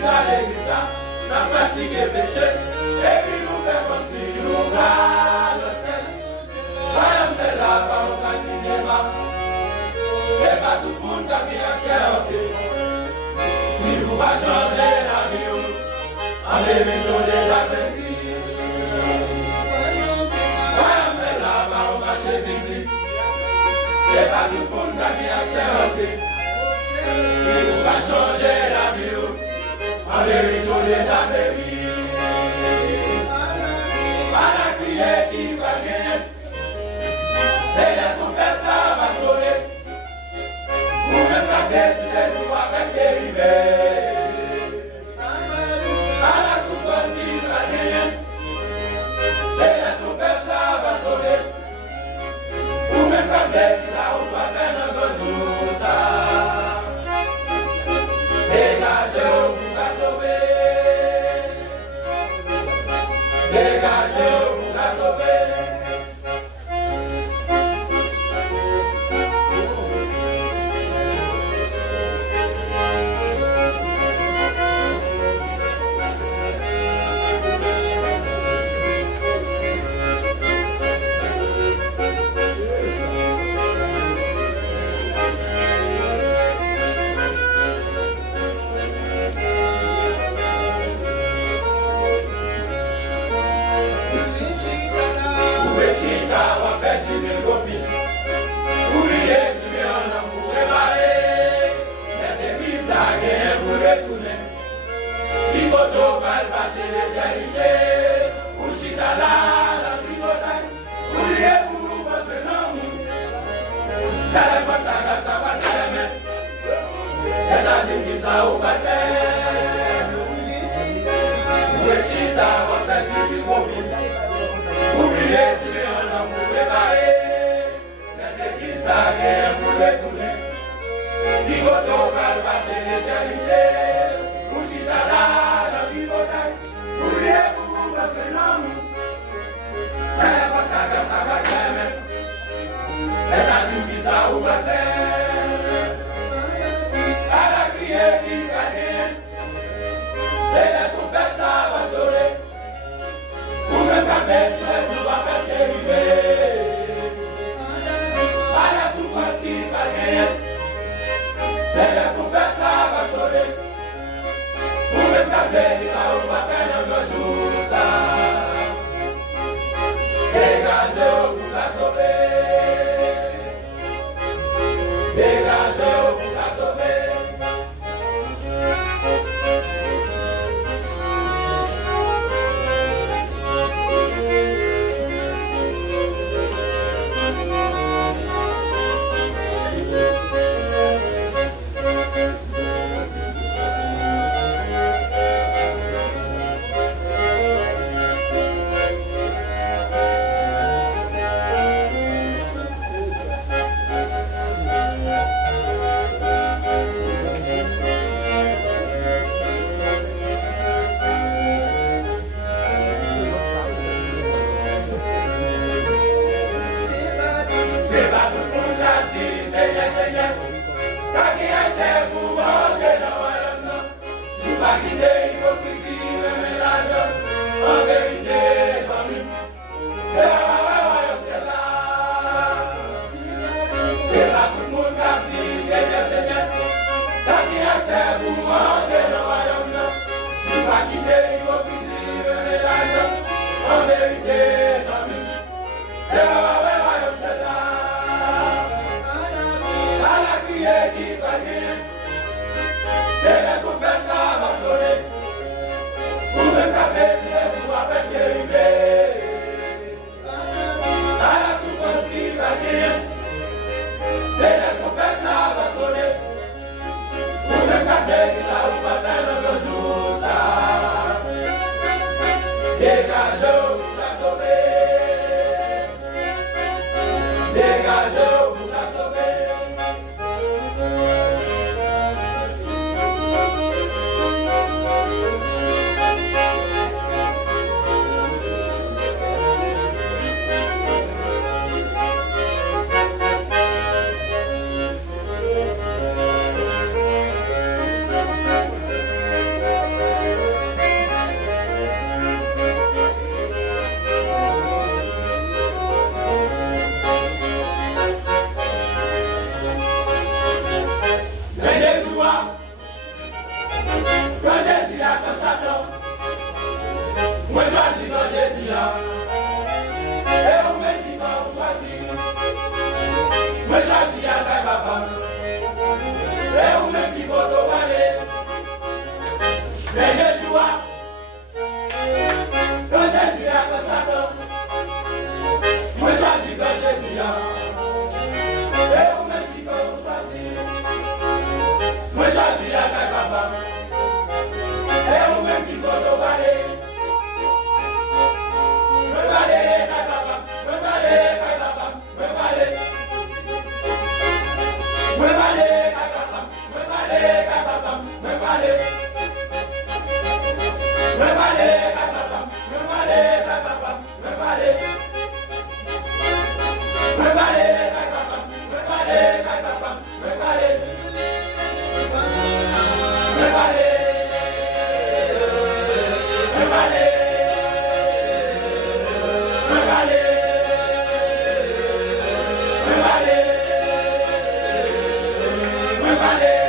dans l'église, on a pratiqué le péché, et puis nous fait comme si nous va le sel. Madame, c'est là, pas au cinéma. C'est pas tout le monde qui a bien accès au film. Si vous pas changer la vie, en vérité, déjà petit. Madame, c'est là, pas au marché biblique. C'est pas tout le monde qui a bien accès au film. Si vous pas changer la vie, en vérité, déjà petit. Para crier qui va gagner. C'est la trompette là va sonner. Pour même la tête, c'est tout va presque arriver. À la souffrance qui va gagner. C'est la trompette là va sonner. Pour même la tête, ça va faire un bon jour ça. Dégagez-vous pour la sauver. Dégagez-vous pour la sauver. Malé.